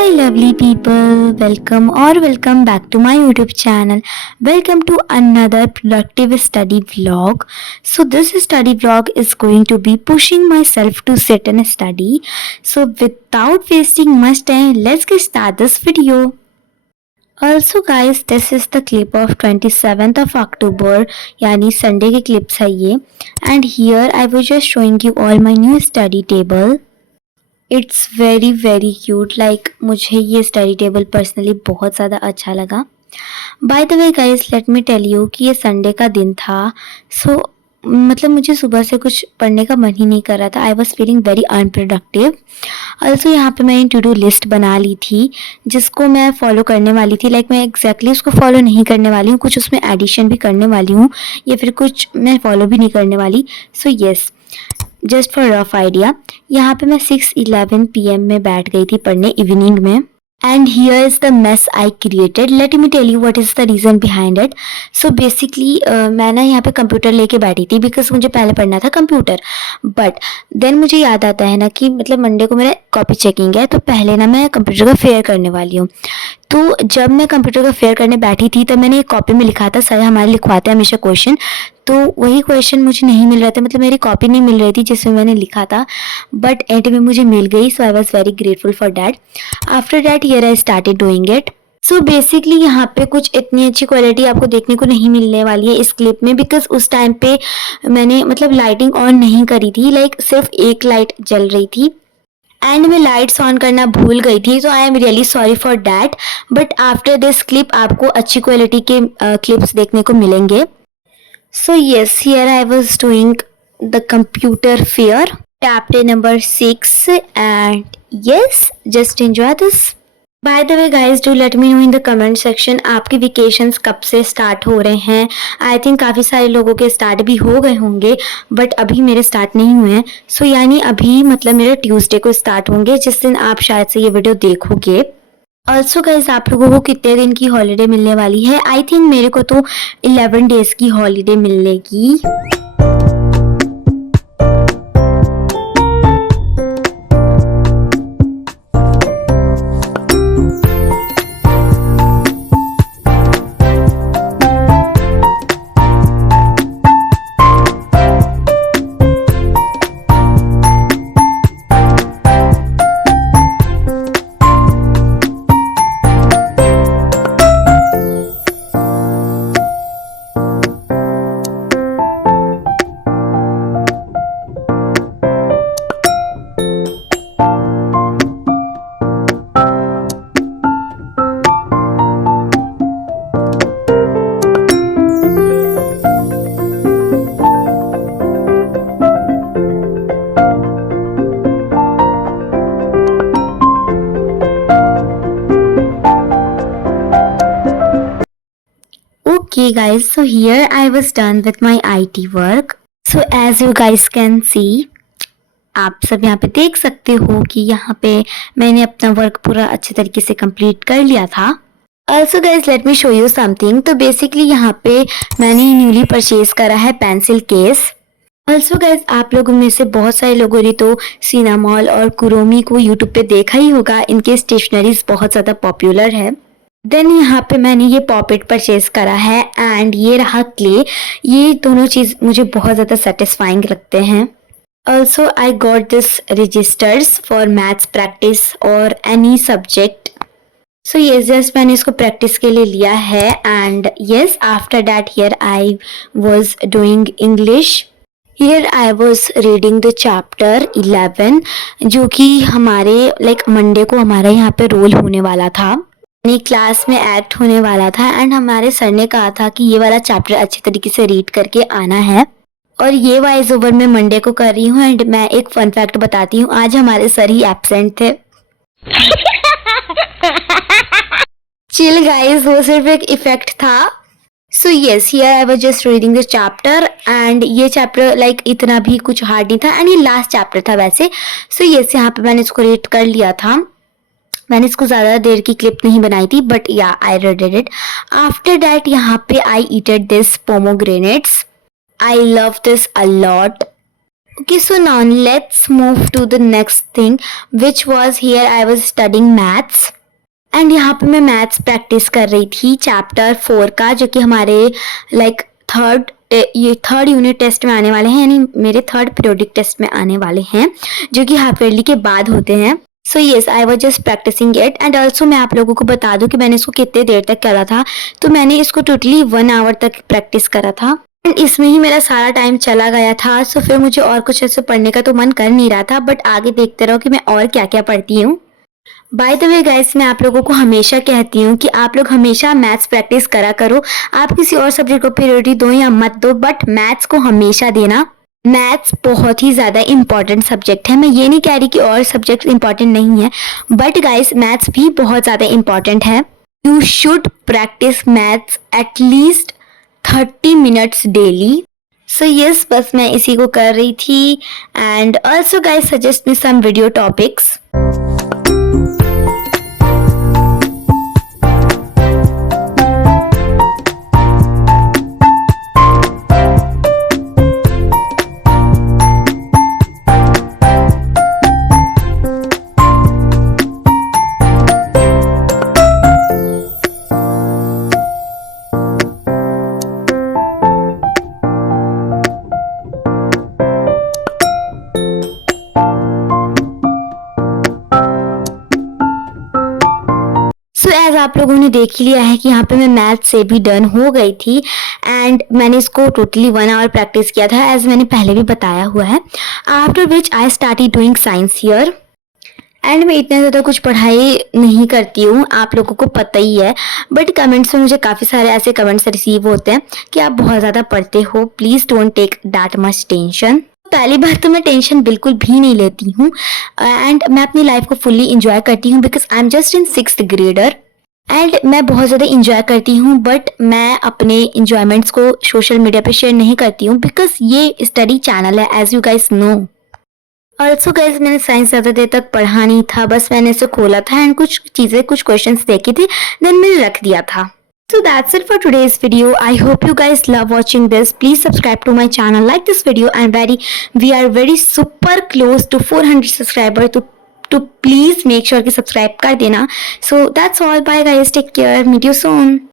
my lovely people, welcome back to my YouTube channel. Welcome to another productive study vlog. So this study vlog is going to be pushing myself to sit and study. So without wasting much time, let's get start this video. Also guys, this is the clip of 27th of October, यानी Sunday के clips है ये. And here I was just showing you all my new study table. It's very very cute. Like मुझे ये study table personally बहुत ज़्यादा अच्छा लगा. By the way guys, let me tell you कि ये संडे का दिन था. सो मतलब मुझे सुबह से कुछ पढ़ने का मन ही नहीं कर रहा था. I was feeling very unproductive. Also यहाँ पे मैंने टू डू लिस्ट बना ली थी जिसको मैं फॉलो करने वाली थी. लाइक मैं एग्जैक्टली उसको फॉलो नहीं करने वाली हूँ, कुछ उसमें एडिशन भी करने वाली हूँ या फिर कुछ मैं फॉलो भी नहीं करने वाली. सो yes, just for rough idea, यहाँ पे मैं 6:11 PM में बैठ गई थी पढ़ने इवनिंग में. And here is the mess I created. Let me tell you what is the reason behind it. So basically मैं ना यहाँ पे कंप्यूटर लेके बैठी थी बिकॉज मुझे पहले पढ़ना था कंप्यूटर. बट देन मुझे याद आता है ना कि मतलब मंडे को मेरा कॉपी चेकिंग है, तो पहले ना मैं कंप्यूटर का फेयर करने वाली हूँ. तो जब मैं कंप्यूटर का फेयर करने बैठी थी तब मैंने एक कॉपी में लिखा था, सर हमारे लिखवाते हैं हमेशा क्वेश्चन, तो वही क्वेश्चन मुझे नहीं मिल रहा था. मतलब मेरी कॉपी नहीं मिल रही थी जिसमें मैंने लिखा था, बट एंड में मुझे मिल गई. So I was very grateful for that. After that here I started doing it. So basically यहाँ पे कुछ इतनी अच्छी क्वालिटी आपको देखने को नहीं मिलने वाली है इस क्लिप में, बिकॉज उस टाइम पे मैंने मतलब लाइटिंग ऑन नहीं करी थी. लाइक सिर्फ एक लाइट जल रही थी एंड मैं लाइट्स ऑन करना भूल गई थी. So I am really sorry for that. But after this clip आपको अच्छी क्वालिटी के क्लिप्स देखने को मिलेंगे. So yes, here I was doing the computer fair, chapter number 6, and yes, just enjoy this. By the way guys, do let me know in the comment section आपके vacations कब से start हो रहे हैं. I think काफ़ी सारे लोगों के start भी हो गए होंगे, but अभी मेरे start नहीं हुए हैं. So यानी अभी मतलब मेरे Tuesday को start होंगे, जिस दिन आप शायद से ये वीडियो देखोगे. ऑल्सो गाइज, आप लोगों को कितने दिन की हॉलीडे मिलने वाली है? आई थिंक मेरे को तो 11 डेज की हॉलीडे मिलेगी. Okay guys, so here I was done with my IT work. So as you guys can see, आप सब यहाँ पे देख सकते हो कि यहाँ पे मैंने अपना वर्क पूरा अच्छे तरीके से कंप्लीट कर लिया था. Also guys, let me show you something. तो बेसिकली यहाँ पे मैंने न्यूली परचेज करा है पेंसिल केस. ऑल्सो गाइज, आप लोगों में से बहुत सारे लोगों ने तो सिनामॉल और कुरोमी को यूट्यूब पे देखा ही होगा. इनके स्टेशनरीज बहुत ज़्यादा पॉपुलर है. देन यहाँ पे मैंने ये पॉपेट परचेज करा है एंड ये रहा क्ले. ये दोनों चीज़ मुझे बहुत ज़्यादा सेटिस्फाइंग लगते हैं. Also I got this registers for maths practice और any subject. So yes, just मैंने इसको प्रैक्टिस के लिए लिया है. And yes, after that here I was doing English. Here I was reading the chapter 11 जो कि हमारे लाइक मंडे को हमारा यहाँ पे रोल होने वाला था, क्लास में एक्ट होने वाला था. एंड हमारे सर ने कहा था कि ये वाला चैप्टर अच्छे तरीके से रीड करके आना है. और ये वॉइस ओवर मैं मंडे को कर रही हूँ. एंड मैं एक फन फैक्ट बताती हूँ, आज हमारे सर ही एब्सेंट थे. चिल गाइस, वो सिर्फ एक इफेक्ट था. So yes, here I was just reading the chapter and ये चैप्टर लाइक इतना भी कुछ हार्ड नहीं था एंड ये लास्ट चैप्टर था वैसे. सो येस, यहाँ पे मैंने इसको रीड कर लिया था. मैंने इसको ज़्यादा देर की क्लिप नहीं बनाई थी, but yeah I read it. After that यहाँ पे I eated this pomegranates. I love this a lot. Okay, so now let's move to the next thing, which was here I was studying maths. And यहाँ पे मैं maths practice कर रही थी chapter 4 का, जो कि हमारे लाइक थर्ड यूनिट टेस्ट में आने वाले हैं, यानी मेरे थर्ड पीरियोडिक टेस्ट में आने वाले हैं, जो कि हाफ ईयरली के बाद होते हैं. So yes, I was just practising it. And also मैं आप लोगों को बता दूं कि मैंने इसको कितने देर तक करा था. तो मैंने इसको टोटली 1 आवर तक प्रैक्टिस करा था. एंड इसमें ही मेरा सारा टाइम चला गया था. सो फिर मुझे और कुछ ऐसे पढ़ने का तो मन कर नहीं रहा था, बट आगे देखते रहो कि मैं और क्या क्या पढ़ती हूँ. बाय द वे गाइस, मैं आप लोगों को हमेशा कहती हूँ कि आप लोग हमेशा मैथ्स प्रैक्टिस करा करो. आप किसी और सब्जेक्ट को प्रायोरिटी दो या मत दो, बट मैथ्स को हमेशा देना. मैथ्स बहुत ही ज़्यादा इंपॉर्टेंट सब्जेक्ट है. मैं ये नहीं कह रही कि और सब्जेक्ट इंपॉर्टेंट नहीं है, बट गाइस मैथ्स भी बहुत ज़्यादा इंपॉर्टेंट है. You should practise maths at least 30 minutes daily. So yes, बस मैं इसी को कर रही थी. And also guys suggest me some video topics. So as आप लोगों ने देख ही लिया है कि यहाँ पे मैं मैथ से भी डन हो गई थी. एंड मैंने इसको टोटली 1 आवर प्रैक्टिस किया था, एज मैंने पहले भी बताया हुआ है. After which I started doing science here. And मैं इतना ज़्यादा कुछ पढ़ाई नहीं करती हूँ, आप लोगों को पता ही है. बट कमेंट्स में मुझे काफ़ी सारे ऐसे कमेंट्स रिसीव होते हैं कि आप बहुत ज़्यादा पढ़ते हो. Please don't take that much tension. पहली बार तो मैं टेंशन बिल्कुल भी नहीं लेती हूँ. एंड मैं अपनी लाइफ को फुल्ली इंजॉय करती हूँ, because I am just in 6th grader. And मैं बहुत ज़्यादा इंजॉय करती हूँ, बट मैं अपने इंजॉयमेंट्स को सोशल मीडिया पे शेयर नहीं करती हूँ, बिकॉज ये स्टडी चैनल है, as you guys know. Also guys, मैंने साइंस ज़्यादा देर तक पढ़ा नहीं था, बस मैंने इसे खोला था एंड कुछ चीज़ें, कुछ क्वेश्चंस देखे थे, देन मैंने रख दिया था. So that's it for today's video. I hope you guys love watching this. Please subscribe to my channel, like this video, and we are very super close to 400 subscribers. To please make sure कि subscribe कर देना. So that's all. Bye guys. Take care. Meet you soon.